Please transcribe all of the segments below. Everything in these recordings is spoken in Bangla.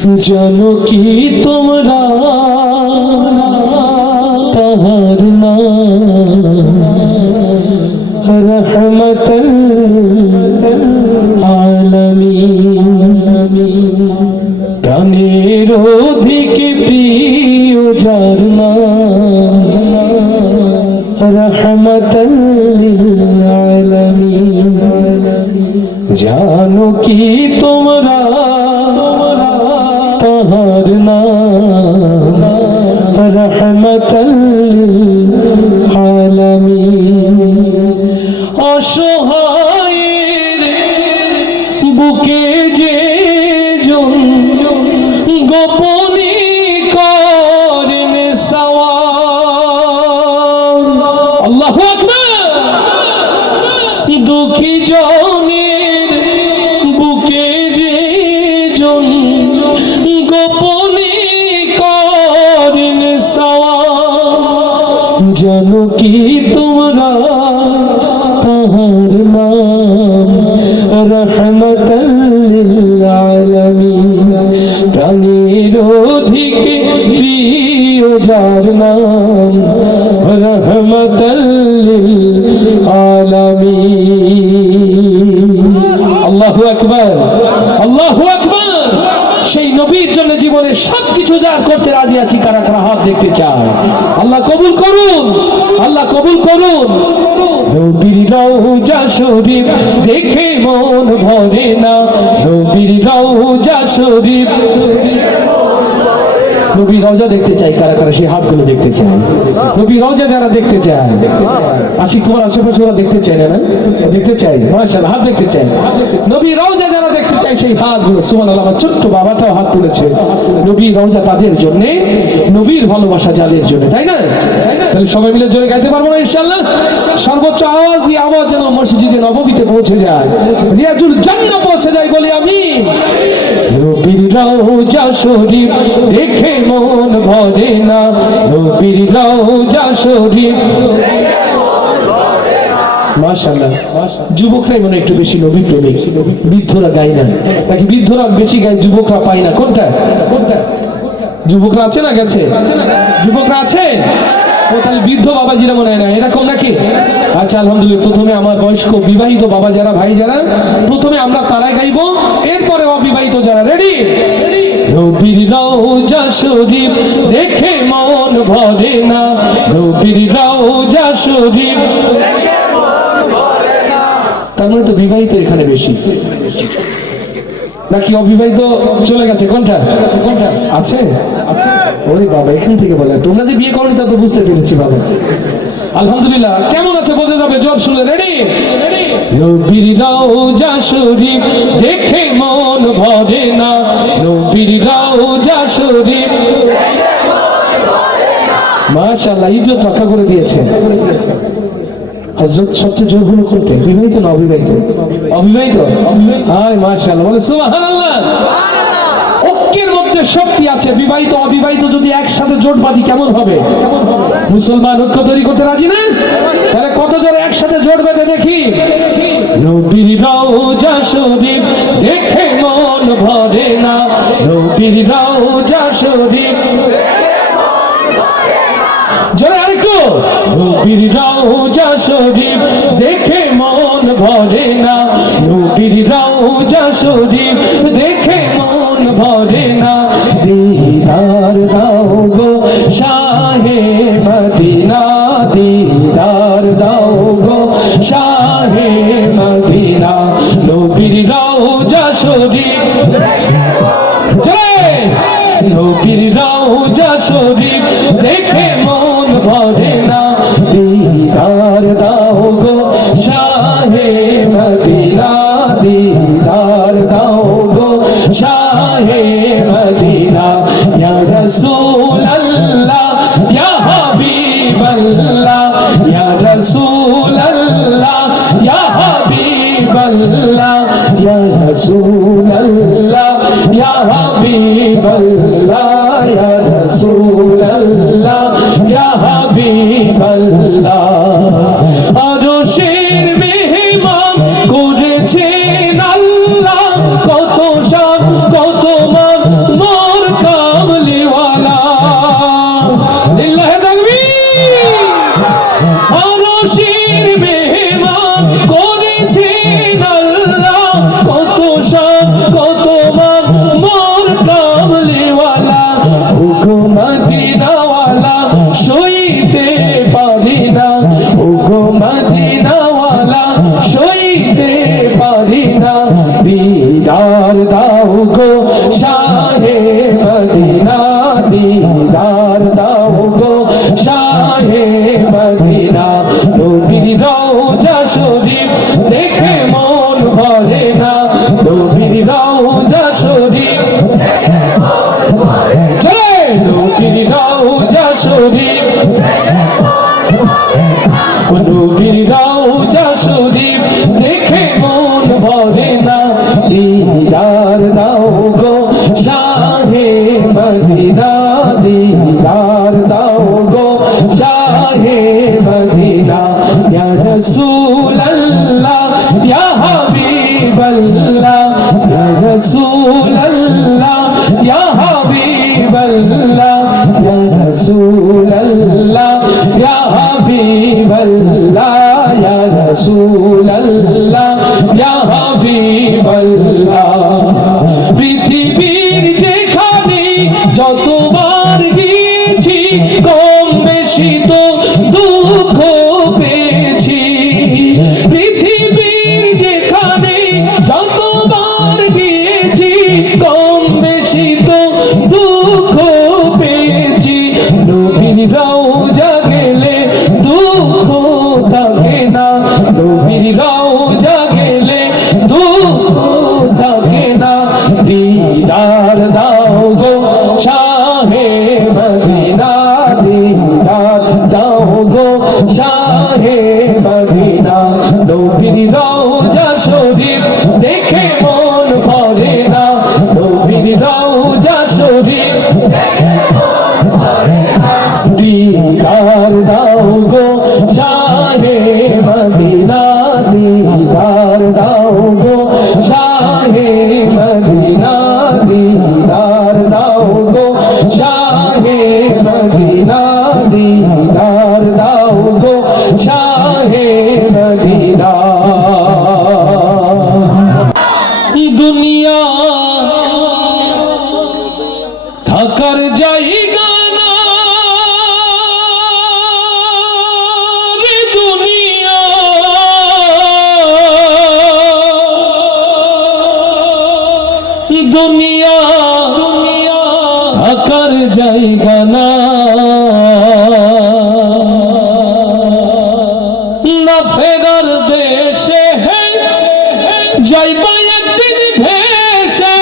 জানো কি তোমরা তাহার নাম রহমতুল আলামিন, প্রাণের অধিক প্রিয় যার নাম রহমতুল আলামিন। জানো কি তোমরা তাহার নাম রহমতুল আলামিন। অসহায়ের বুকে যে জন গোপনে করেন সওয়াল, আল্লাহু আকবার। দুঃখী জনের বুকে যে জন গোপনে করেন সওয়াল, জানো কি তোমরা তাহার নাম রহমতুল আলামিন, প্রাণের অধিক প্রিয় যার নাম রহমতুল আলামিন। আল্লাহু আকবার, আল্লাহু আকবার। সেই নবীর জন্য জীবনে সবকিছু যার করতে রাজি আছি, কারা কারা হাত দেখতে চায়? আল্লাহ কবুল করুন, আল্লাহ কবুল করুন। নবীর রওজা শরীফ দেখে মন ভরে না, নবীর রওজা শরীফ। নবীর রওজা দেখতে চাই, কারা কারা সেই হাতগুলো দেখতে চায়? নবীর রওজা যারা দেখতে চায়, আশিক তোমার আশেপাশে ওরা দেখতে চায় না? দেখতে চাই, মাশাআল্লাহ, হাত দেখতে চাই। নবীর রওজা যারা দেখতে চায় সেই হাতগুলো, সুবহানাল্লাহ। আমার ছোট্ট বাবাটাও হাত তুলেছে। নবীর রওজা তাদের জন্য, নবীর ভালোবাসা যাদের জন্য, তাই না? তাহলে সবাই মিলে জোরে গাইতে পারবো না ইনশাআল্লাহ? সর্বোচ্চ আওয়াজ দিয়ে আওয়াজ যেন মসজিদে নববীতে পৌঁছে যায়, রিয়াজুল জান্নাহ পৌঁছে যায়, বলি আমিন। নবীর রওজা শরীফ দেখে মন ভরে না, নবীর রওজা শরীফ। মাশাআল্লাহ, যুবকরাই মনে একটু বেশি নবী প্রেমিক, বৃদ্ধরা গায় না নাকি? বৃদ্ধরা বেশি গায়, যুবকরা পায় না। কোনটা? যুবকরা আছে না গেছে? যুবকরা আছে? ও তাহলে বৃদ্ধ বাবাজিরা মনে হয় না, এরকম নাকি? আচ্ছা, আলহামদুলিল্লাহ। প্রথমে আমার বয়স্ক বিবাহিত বাবা যারা, ভাই যারা, প্রথমে আমরা তারাই গাইবো, এরপরে অবিবাহিত যারা। রেডি? নবীর রওজা শরীফ দেখে মন ভরে না, নবীর রওজা শরীফ। তার মানে তো বিবাহিত এখানে বেশি নাকি অবিবাহিত চলে গেছে? কোনটা আছে? ওরে বাবা, এখান থেকে বলে তোমরা যে বিয়ে করনি তা তো বুঝতে পেরেছি বাবা। আলহামদুলিল্লাহ। কেমন আছে বোঝা যাবে জোর শুনলে। রেডি? নবীর রওজা শরীফ দেখে মন ভরে না, নবীর রওজা শরীফ। মাশাআল্লাহ, ইজ্জত রক্ষা করে দিয়েছে। হযরত সবচেয়ে জোর হলো কোনটা? বিবাহিত না অবিবাহিত? অবিবাহিত। হায় মাশাআল্লাহ, বলে সুবহানাল্লাহ। ঐক্যের মধ্যে শক্তি আছে। বিবাহিত অবিবাহিত যদি একসাথে জোট বাঁধি কেমন হবে? মুসলমান ঐক্য তৈরি করতে রাজি না? তাহলে কত জোরে একসাথে জোট বেঁধে দেখি। নবীর রওজা শরীফ দেখে মন ভরে না, নবীর রওজা শরীফ। জোরে আরেকটু। নবীর রওজা শরীফ দেখে মন ভরে না, নবীর রওজা শরীফ দেখে মন ভরে না। দিদার দাও গো শাহে মদিনা, দিদার দাও গো শাহে মদিনা, নবীর রওজা শরীফ। জয় নবীর রওজা শরীফ দেখে মন ভরে না, দিদার দাও গো শাহে মদিনা, দিদার দাও গো শাহে মদিনা। ইয়া রাসূলুল্লাহ ইয়া হাবিবাল্লাহ, ইয়া রাসূলুল্লাহ ইয়া হাবিবাল্লাহ, ইয়া রাসূলুল্লাহ ইয়া হাবিবাল্লাহ, ইয়া রাসূলুল্লাহ ইয়া হাবিবাল্লাহ। আরশের মেহমান করেছেন আল্লাহ, কত শান কত মান শাহে মদিনা দিদার দাও গো শাহে মদিনা নবীর রওজা শরীফ দেখে মন ভরে না নবীর রওজা শরীফ চলে নবীর রওজা শরীফ নবীর রওজা শরীফ দেখে মন ভরে না দিদার দাও গো শাহে মদিনা দিদার দাও গো শাহে মদিনা ইয়া রাসূলুল্লাহ ইয়া হাবিবাল্লাহ ইয়া রাসূলুল্লাহ ইয়া হাবিবাল্লাহ ইয়া রাসূলুল্লাহ ইয়া হাবিবাল্লাহ ইয়া রাসূলুল্লাহ ইয়া হাবিবাল্লাহ পৃথিবীর যেখানে যতবার গিয়েছি কম বেশি তো দুঃখ পেয়েছি পৃথিবীর যেখানে যতবার গিয়েছি কম বেশি তো দুঃখ পেয়েছি নবীর রওজা গেলে দুঃখ থাকে না নবীর রওজা গেলে দুঃখ থাকে না দিদার দাও গো শাহে মদিনা দিদার দাও গো শাহে মদিনা নবীর রওজা শরীফ দেখে মন ভরে না নবীর রওজা শরীফ দেখে মন ভরে না দিদার দাও গো শাহে মদিনা দিদার দাও গো শাহে মদিনা দিদার দাও গো শাহে মদিনা দিদার দাও গো শাহে মদিনা দুনিয়া থাকার জায়গা না রে দুনিয়া দুনিয়া থাকার জায়গা না না ফেরার দেশে যাইবা একদিন ভেসে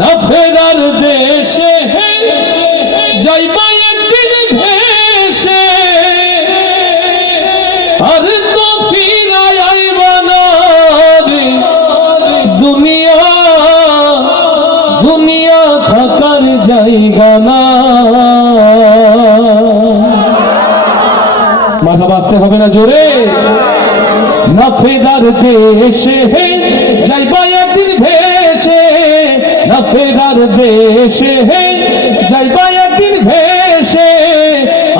না ফেরার দেশে যাইবা একদিন ভেসে আর তো ফিরাই আইবা না রে দুনিয়া দুনিয়া থাকার জায়গা না মাথা বাঁচতে হবে না জোরে না ফেরার দেশে যাইবা একদিন ভেসে না ফেরার দেশে যাইবা একদিন ভেসে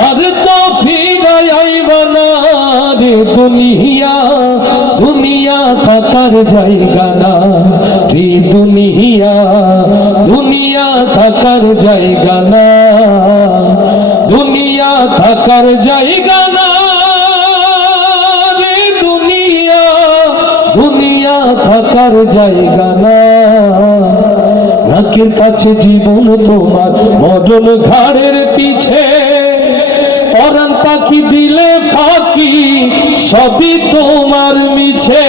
আর তো ফিরাই আইবা না রে দুনিয়া দুনিয়া থাকার জায়গা না রে দুনিয়া দুনিয়া থাকার জায়গা না দুনিয়া থাকার জায়গা না রে দুনিয়া দুনিয়া থাকার জায়গা না নাকের কাছে জীবন তোমার মরণ ঘাড়ের পিছে পরাণ পাখি দিলে ফাঁকি সবই তোমার মিছে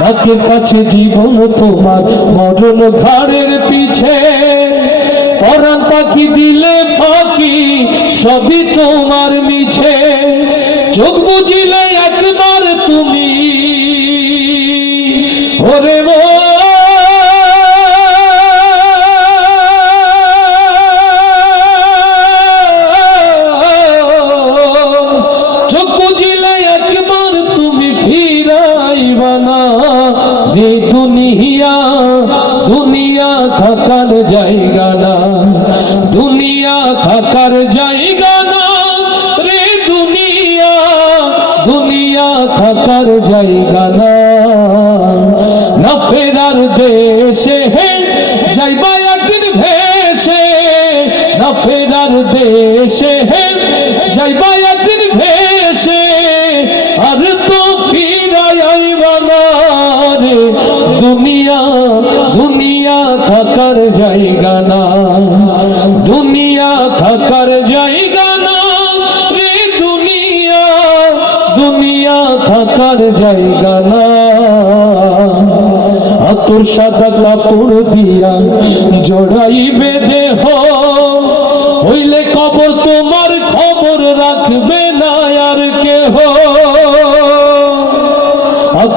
নাকের কাছে জীবন তোমার মরণ ঘাড়ের পিছে পরাণ পাখি দিলে ফাঁকি সবই তোমার মিছে চোখ বুঝিলে একবার তুমি ওরে চোখ বুঝিলে একবার তুমি ফিরাইবা না রে দুনিয়া দুনিয়া থাকার জায়গা না দুনিয়া থাকার জায়গা না রে দুনিয়া দুনিয়া থাকার জায়গা না না ফেরার দেশে যাইবা একদিন ভেসে না ফেরার দেশে যাইবা একদিন ভেসে আর তো ফিরাই আইবা না দুনিয়া দুনিয়া থাকার জায়গা না, দুনিয়া থাকার জায়গা না রে, দুনিয়া দুনিয়া থাকার জায়গা না। তোর সাদা কাপড় দিয়া জড়াইবে দেহ, হইলে কবর তোমার খবর রাখবে না আর কেহ।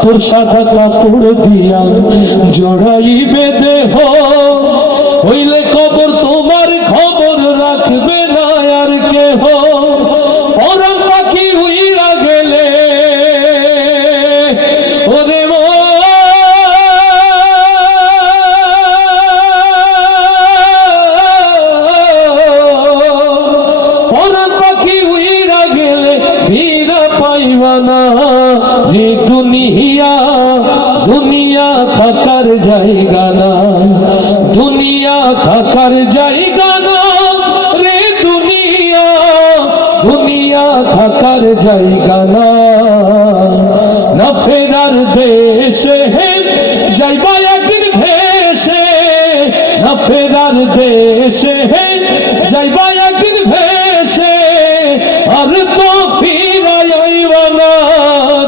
তোর সাদা কাপড় দিয়া জড়াইবে দেহ, হইলে কবর তোমার খবর রাখবে না আর কেহ। পরাণ পাখি উইরা গেলে ওরে পরাণ পাখি উইরা গেলে ফিরা পাইবা না রে, দুনিয়া দুনিয়া থাকার জায়গা না, দুনিয়া থাকার জায়গা না রে, দুনিয়া দুনিয়া থাকার জায়গা না। না ফেরার দেশে যাইবা একদিন ভেসে, না ফেরার দেশে যাইবা একদিন ভেসে, আর তো ফিরাইবা না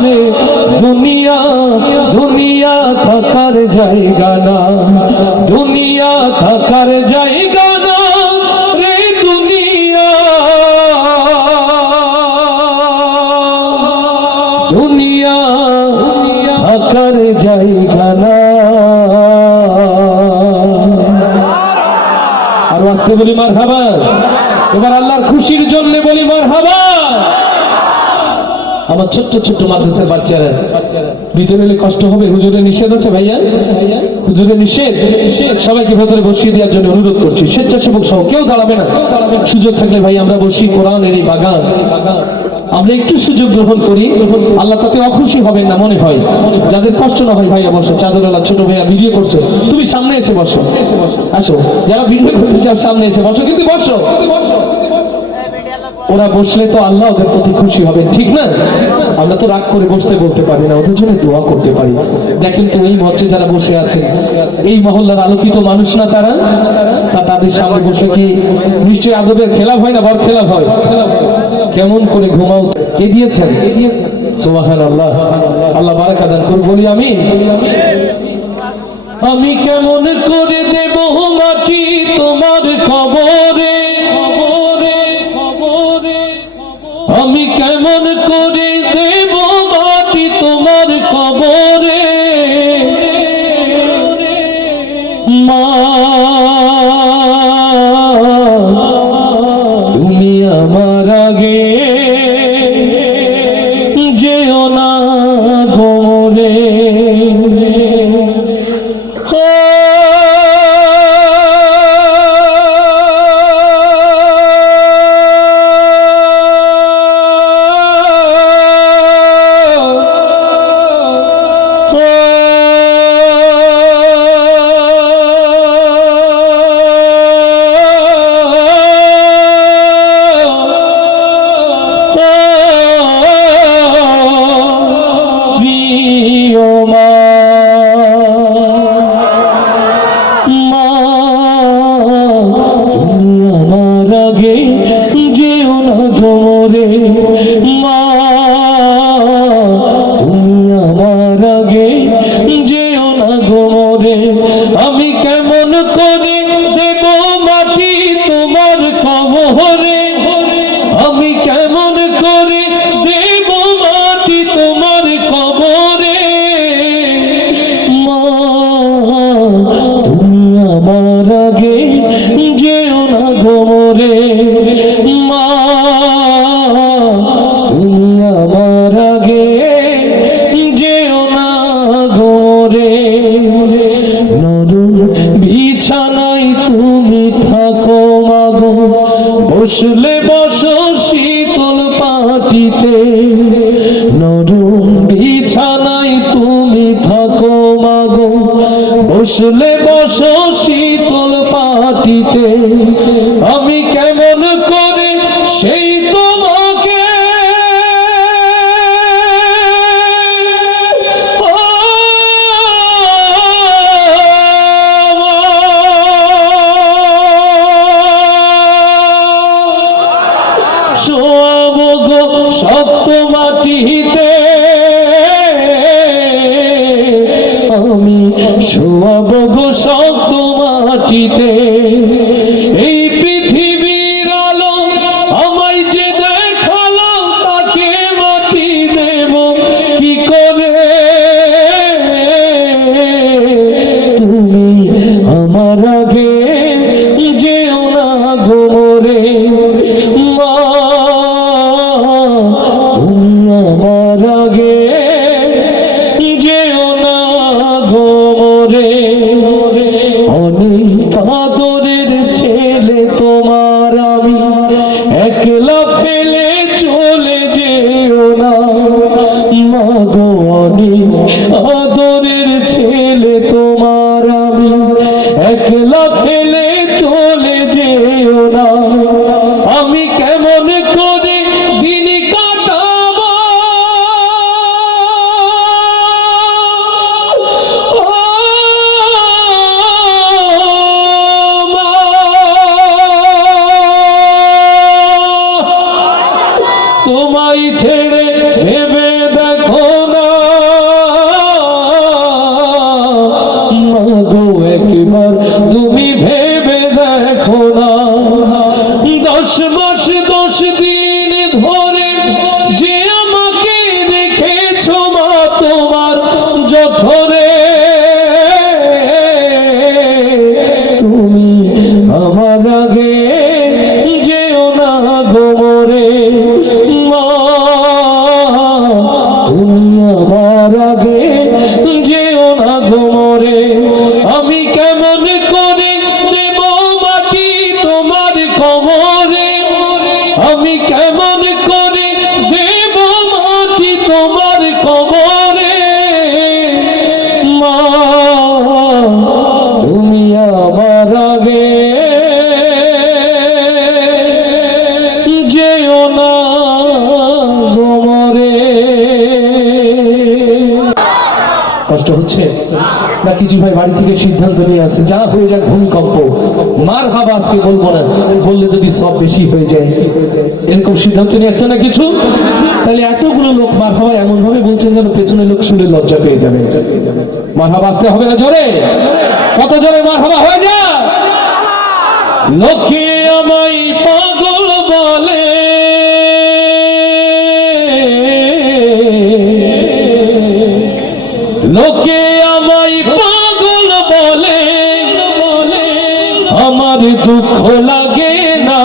রে, দুনিয়া দুনিয়া থাকার জায়গা না, দুনিয়া থাকার জায়গা না রে, দুনিয়া দুনিয়া থাকার জায়গা না। আর আজকে বলি মারহাবা, এবার আল্লাহর খুশির জন্য বলি মারহাবা। আমার ছোট্ট ছোট্ট মাদ্রাসার বাচ্চারা ভিতরে এলে কষ্ট হবে, হুজুরের নিষেধ আছে ভাইয়া, হুজুরের নিষেধ, সবাইকে ভেতরে বসিয়ে দেওয়ার জন্য অনুরোধ করছি, স্বেচ্ছাসেবক সহ কেউ দাঁড়াবে না। সুযোগ থাকলে ভাই আমরা বসি, কোরআনের এই বাগান আমরা একটু সুযোগ গ্রহণ করি, আল্লাহ তাতে অখুশি হবেন না মনে হয়। যাদের কষ্ট না হয় ভাইয়া বসো, চাদরওয়ালা ছোট ভাইয়া ভিডিও করছে, তুমি সামনে এসে বসো, আসো যারা ভিডিও করতে চাও সামনে এসে বসো, কিন্তু বসো, ওরা বসলে তো আল্লাহ ওদের প্রতি খুশি হবেন, ঠিক না? আমরা তো রাগ করে বসতে বলতে পারি না, ওদের জন্য দোয়া করতে পারি। দেখেন তো এই মঞ্চে যারা বসে আছে, এই মহল্লার আলোকিত মানুষ না তারা, তাদের সামনে বসে কি নিশ্চয়ই আজবের খেলাফ হয় না, বর খেলাফ হয়? কেমন করে ঘুমাও, কে দিয়েছেন? সুবহানাল্লাহ, আল্লাহ বারাকা দান করুন, বলি আমিন। আমি কেমন করে দেব মাটি তোমার খবরে, আমি কেমন করে দেব মাটি তোমার কবরে, মা তুমি আমার আগে যেও না গোরে, আমি কেমন করে দেব মাটি তোমার কবরে, আমি কেমন করে দেব মাটি তোমার কবরে, মা তুমি আমার আগে যেও না গোরে, মা তুমি আমার আগে যেও না গোরে, নরম বিছানায় তুমি থাকো মাগো, বসলে বসো শীতল পাটিতে, নরম বিছানায় তুমি থাকো মাগো, বসলে বসো শীতল পাটিতে, আমি কেমন করে সেই তোমাকে শোয়াবো গো শক্ত মাটিতে। এই পৃথিবীর আলো আমায় যে দেখালো, তাকে মাটি দেব কি করে? তুমি আমার আগে যেও না গো মোরে মা, তুমি আমার আগে যেও না গো মোরে। অনেক আদরের ছেলে তোমার আমি, একলা ফেলে চলে যেও না মা গো। অনেক আদরের ছেলে তোমার আমি, একলা ফেলে চলে যেও না। আমি কেমন করে দিন কাটাবো, তোমায় ছেড়ে ভেবে দেখো না মাগো, একবার তুমি ভেবে দেখো না। 10 মাস 10 দিন ধরে যে আমাকে রেখেছো মা তোমার যঠরে, তুমি আমার আগে যেও না গো মোরে মা, তুমি আমার আগে যেও না গো মোরে। আমি কেমন করে দেব মাটি তোমার কবরে, আমি কেমন করে দেব মাটি তোমার কবরে মা, তুমি আমার আগে যেও না গো মোরে। কষ্ট হচ্ছে না কিছু ভাই বাড়ি থেকে সিদ্ধান্ত নিয়ে আছে, যা হয়ে যাক ভূমিকম্প, মার হাবা আজকে বলবো না, বললে যদি সব বেশি হয়ে যায়, এরকম সিদ্ধান্ত নিয়ে আসছে না কিছু। তাহলে এতগুলো লোক মার হাবা এমন ভাবে বলছেন যেন পেছনে লোক শুনে লজ্জা পেয়ে যাবে। মার হাবা আসতে হবে না জোরে? কত জোরে মার হাবা হয়ে যায়? লোকে আমায় পাগল বলে, লোকে আমায় পাগল বলে, আমার দুঃখ লাগে না,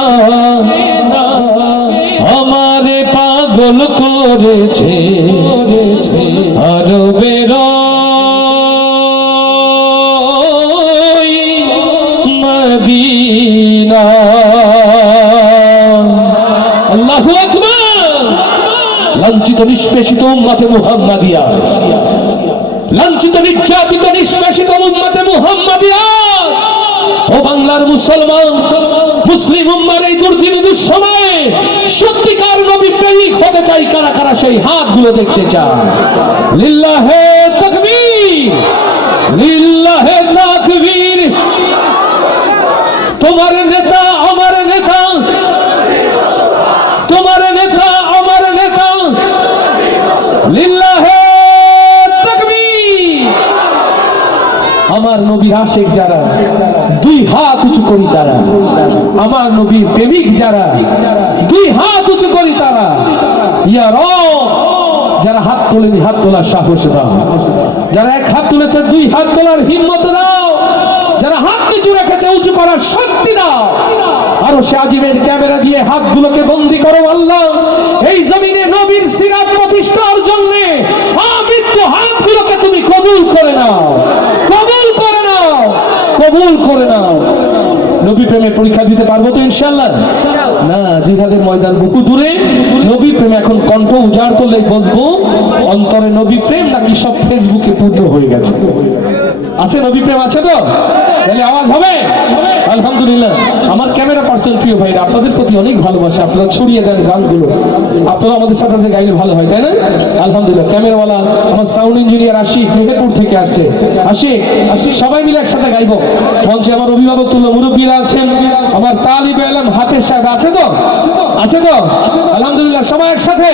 আমারে পাগল করেছে আরো বেরোই মদিনা। আল্লাহু আকবার। লাঞ্ছিত নিষ্পেষিত উম্মতে মুহাম্মাদিয়া, লাঞ্ছিত নির্যাতিত নিষ্পেষিত উম্মতে মুহাম্মাদিয়া, ও বাংলার মুসলমান মুসলিম উম্মার এই দুর্দিন দুঃসময়ে সত্যিকার নবী প্রেমিক হতে চাই কারা কারা সেই হাতগুলো দেখতে চায়। লিল্লাহে তাকবীর, লিল্লাহে তাকবীর। তোমার নেতা আমার নেতা, তোমার নেতা আমার নেতা, লিল্লাহে আমার নবীর আশিক যারা, 2 হাত উঁচু করি তারা, আমার নবীর প্রেমিক যারা, 2 হাত উঁচু করি তারা। ইয়া রব, যারা হাত তোলেনি হাত তোলার সাহস দাও, যারা 1 হাত তুলেছে 2 হাত তোলার হিম্মত দাও, যারা হাত নিচু রেখেছে উঁচু করার শক্তি দাও। আরো সে আজিমের ক্যামেরা দিয়ে হাতগুলোকে বন্দী করো আল্লাহ, এই জমিনে নবীর সিরাত প্রতিষ্ঠার জন্য আমৃত্যু হাতগুলোকে তুমি কবুল করে নাও, কবুল করে নাও, কবুল করে নাও। নবী প্রেমে পরীক্ষা দিতে পারবো তো ইনশাআল্লাহ? না, জিহাদের ময়দান বহু দূরে। নবী প্রেম এখন কণ্ঠ উজাড় করলেই বসবো, অন্তরে নবী প্রেম নাকি সব ফেসবুকে পূর্ণ হয়ে গেছে? আছে নবী প্রেম আছে তো? তাহলে আওয়াজ হবে আলহামদুলিল্লাহ। আমার ক্যামেরা পার্সন প্রিয় ভাইরা, আপনাদের প্রতি অনেক ভালোবাসা, আপনারা ছড়িয়ে দেন গানগুলো, আপনারা আমাদের সাথে গাইলে ভালো হয়, তাই না? আলহামদুলিল্লাহ। ক্যামেরাওয়ালা আমার সাউন্ড ইঞ্জিনিয়ার আশিক মেহেরপুর থেকে আসছে, আশিক সবাই মিলে একসাথে গাইবো। মঞ্চে আমার অভিভাবক তুল্য মুরব্বীরা আছেন, আমার তালিবে ইলম হাফেজ সাহেব আছে তো? আছে তো? আলহামদুলিল্লাহ, সবাই একসাথে।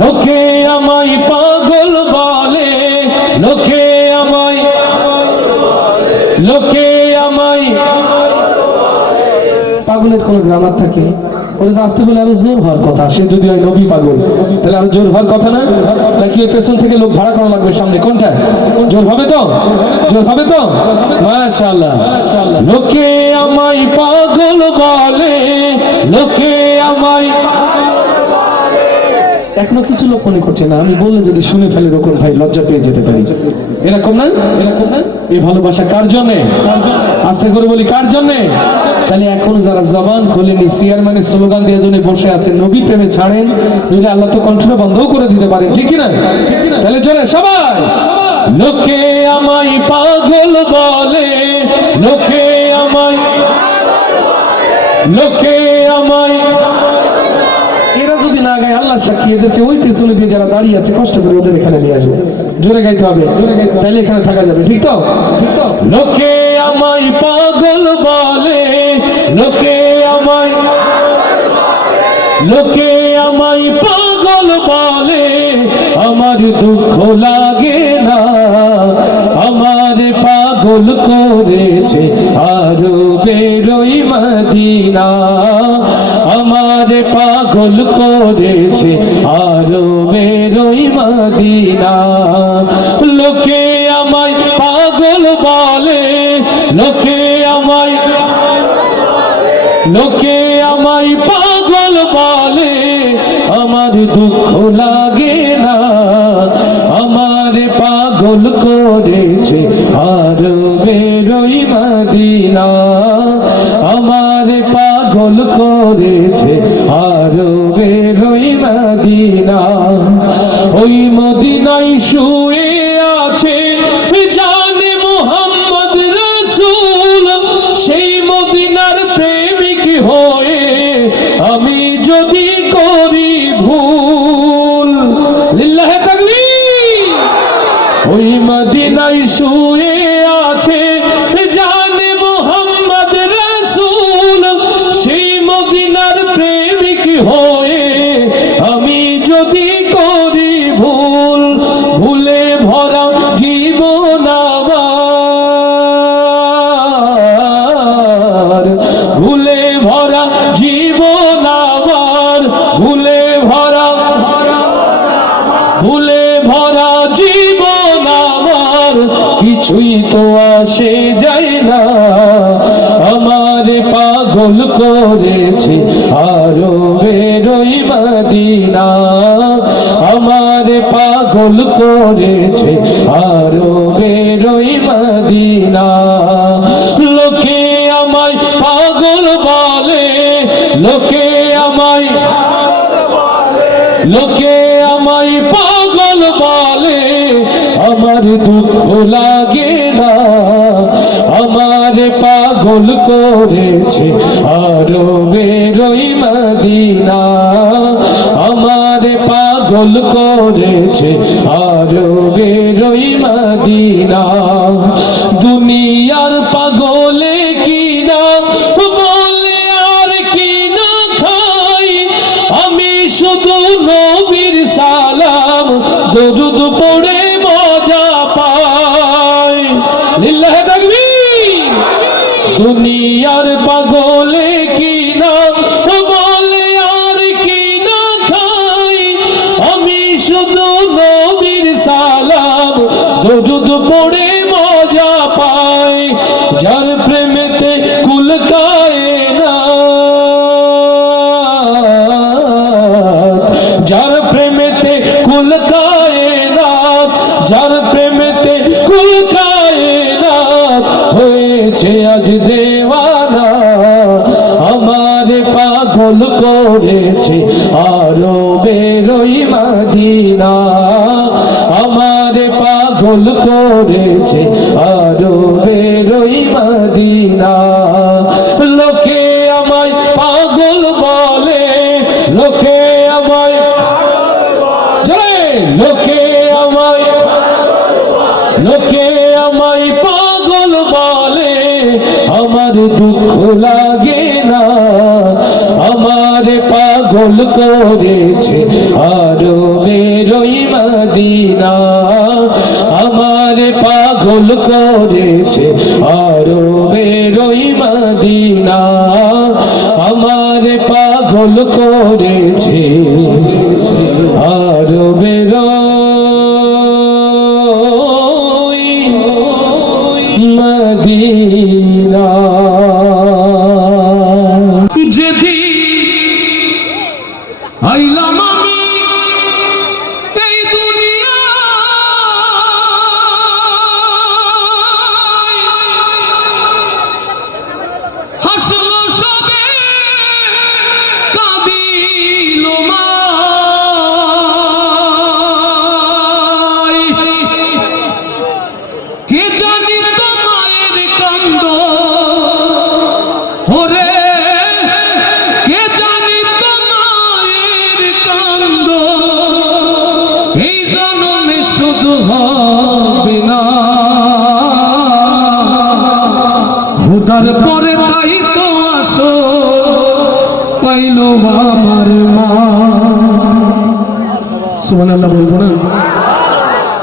লোকে আমায় পাগল বলে, লোকে আমায় পাগলের কোনো গ্রামার থাকে? ওরা তো আসতে বলে আরো জোর হওয়ার কথা, সে যদি হয় নবী পাগল তাহলে আরো জোর হওয়ার কথা না? নাকি ওই পেছন থেকে লোক ভাড়া করা লাগবে সামনে? কোনটা জোর হবে? তো জোর হবে তো? মাশাআল্লাহ। লোকে আমায় পাগল বলে, লোকে আমায়, এখনো কিছু লোক মনে করছে না আমি বললে যদি শুনে ফেলে এরকম ভাই লজ্জা পেয়ে যেতে পারি। এরকম না? এরকম না? এই ভালোবাসা কার জন্যে? আস্তে করে বলি কার জন্যে? তাহলে এখন যারা জবান খোলেনি, চেয়ারম্যানের স্লোগান দিয়ে জন্য বসে আছেন, নবী প্রেমে ছাড়েন, নইলে আল্লাহ তো কণ্ঠটা বন্ধও করে দিতে পারেন, ঠিক না? তাহলে জোরে সবাই, লোকে আমায় পাগল বলে, লোকে আমায়, লোকে আমায়, এরা যদি না গায় আল্লাহ সাক্ষী, এদেরকে ওই পেছনে দিয়ে যারা দাঁড়িয়ে আছে কষ্ট করে ওদের এখানে নিয়ে আসবে, জোরে গাইতে হবে, তাইলে এখানে থাকা যাবে, ঠিক তো? লোকে আমায় পাগল বলে, লোকে আমায়, লোকে আমায় পাগল বলে, আমার দুঃখ লাগে না, আমার পাগল করেছে আরো বেরোই মদিনা, আমার পাগল করেছে আরো বেরোই মদিনা। লোকে আমায় পাগল বলে, লোকে আমায়, লোকে আমায় পাগল বলে, আমার দুঃখ লাগে না, আমার পাগল করেছে আরো বেরোই মদিনা, আমার পাগল করেছে আরো বেরোই মদিনা। ওই মদিনায় শুয়ে আছে জানে মুহাম্মদ রাসূল, সেই মদিনার প্রেমিক হয়ে আমি যদি করি ভুল, লিল্লাহে তাকবীর। ওই মদিনায় শুয়ে আছে জানে মুহাম্মদ রাসূল, সেই মদিনার প্রেমিক হয়ে আমি যদি করি ভুল, ভুলে ভরা জীবন আমার, ভুলে ভরা জীবন আমার, ভুলে ভরা, ভুলে ভরা জীবন আমার, কিছুই তো আসে যায় না, আমার পাগল করেছে আরো বেরোই মদিনা, আমার পাগল করেছে আরো বেরোই মদিনা। লোকে আমায় পাগল বলে, লোকে আমায়, লোকে আমায় পাগল বলে, আমার দুঃখ লাগে না, আমার পাগল করেছে আরো বেরোই মদিনা, আমার পাগল করেছে আরো বেরোই মদিনা। দুনিয়ার পাগলে কি না বলে আর কি না খাই, আমি শুধু নবীর সালাম দরুদ পড়ে মজা পাই, লিল্লাহে তাকবীর। দুনিয়ার পাগলে কি না বলে আর কি না খাই, আমি শুধু নবীর সালাম দরুদ পড়ে মজা পাই, যার প্রেমেতে কুল কায়নাত, যার প্রেমেতে কুল কায়নাত, যার প্রেমেতে কুল কায়নাত হয়েছে আজ দেওয়ানা, আমার পাগল করেছে আরো বেরোই মদিনা, আমার পাগল করেছে আরো বেরোই মদিনা। লোকে আমায় পাগল বলে, লোকে আমায়, লোকে আমায়, লোকে আমায় পাগল বলে, আমার দুঃখ লাগে না, আমার পাগল করেছে আরো বেরোই মদিনা, আমার পাগল করেছে আরো বেরোই মদিনা। পাগল করেছে আরবের মদিনা। যেদিন আইলাম আমি এই দুনিয়া হাসলো সবে কাঁদিল মা। কে জানি তো মায়ের কান্দ ওরে, কে জানি তো মায়ের কান্দ এই জন্মে শুধু হবে না। খোদার পরে তাই তো আসো পাইলো আমার মা। সুবহানাল্লাহ বলবো না?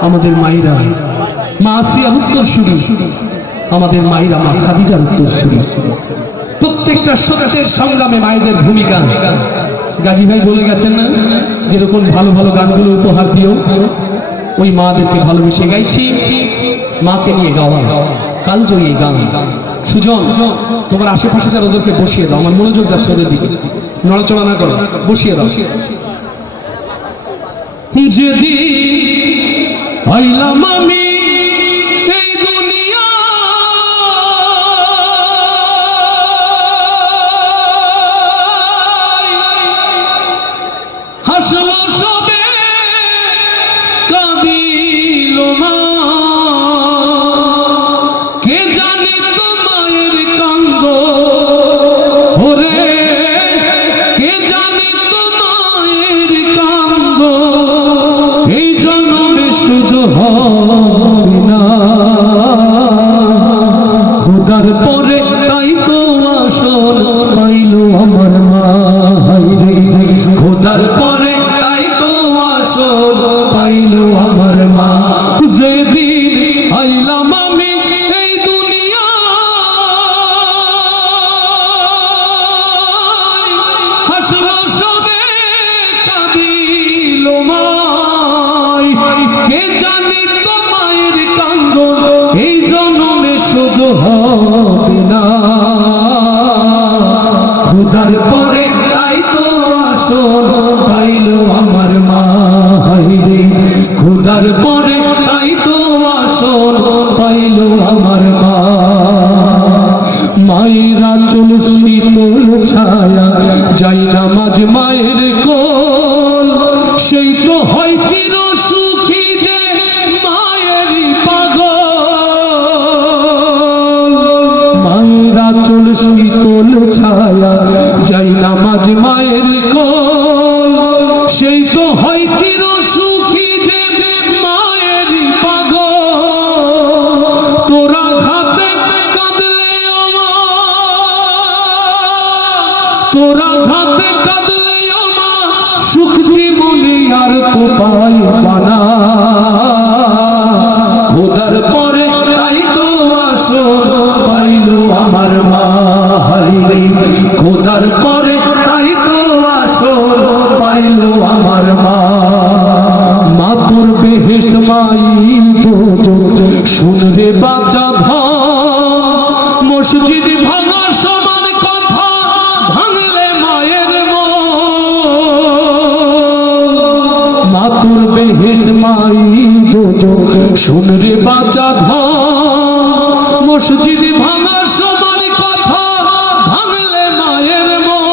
আমাদের মায়েরা, মা আসিয়ার উত্তরসূরি, আমাদের মায়েরা মা খাদিজার উত্তরসূরি। প্রত্যেকটা সত্যের সংগ্রামে মায়েদের ভূমিকা গাজী ভাই বলে গেছেন না, যেরকম ভালো ভালো গানগুলো উপহার দিও, ওই মাদেরকে ভালোবেসে গাইছি, মাকে নিয়ে গাওয়া কালজয়ী এই গান। সুজন, তোমার আশেপাশে যারা ওদেরকে বসিয়ে দাও, আমার মনোযোগ যাচ্ছে ওদের দিকে, নড়াচড়া না করো, বসিয়ে দাও। যেদিন আইলাম আমি এই দুনিয়া হাসলো সবে কাঁদিল মা। কে জানি তো মায়ের কান্দ ওরে, কে জানি তো মায়ের কান্দ এই জন্মে শুধু হবে না। খোদার পরে তাই তো আসল পাইলো আমার মা। খোদার পরে তাই তো আসল পাইলো আমার মা। যেদিন আইলাম আমি এই দুনিয়া হাসলো সবে কাঁদিল মা। কে জানি তো মায়ের কান্দন এই জন্মে শুধু হবে না। খোদার পরে তাই তো আসল পাইলো আমার মা। খোদার পরে তাই তো আসল পাইলো আমার মা। মায়েরা চল শীতল ছায়া যাই নামাজ মায়ের কোল, সেই তো হয় চির সুখী যে মায়েরই পাগল। মায়েরা চল শীতল ছায়া যাই নামাজ মায়ের কোল, সেই তো হয় চির সুখী যে মায়েরই পাগল। তোরা ঘাতে কাঁদলে ও মা, তোরা ঘাতে কাঁদলে ও মা, সুখ জীবনে আর তো পাইবা না। খোদার পরে তাই তো আসল পাইলো আমার মা। খোদার পরে তাই তো আসল পাইলো আমার মা। মা তোর বেহেশত মাই দোজখ শুনরে বাঁচা ধন, মসজিদ ভাঙা সমান কথা ভাঙলে মায়ের মন। মা তোর বেহেশত মাই দোজখ শুনরে বাঁচা ধন, মসজিদ ভাঙা সমান কথা ভাঙলে মায়ের মন।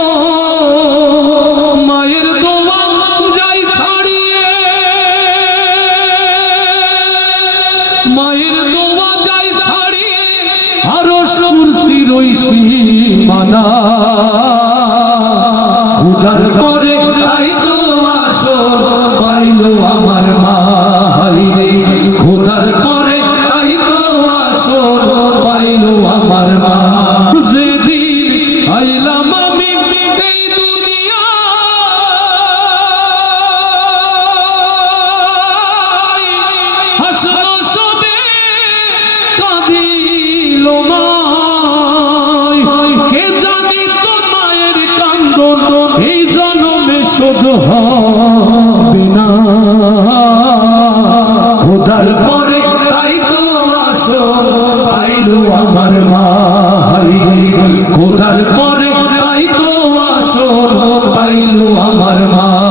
মায়ের দোয়া যাই ছাড়িয়ে, মায়ের দোয়া যাই ছাড়িয়ে আরো কুরসির ওই সীমানা। খোদার পরে তাই তো আসল পাইলো আমার মা। খোদার পরে তাই তো আসল পাইলো আমার মা। যেদিন আইলাম আমি এই দুনিয়া হাসলো সবে কাঁদিল মা। কে জানি তো মায়ের কান্দন এই খোদার পরে তাই তো আসর পাইলো আমার মা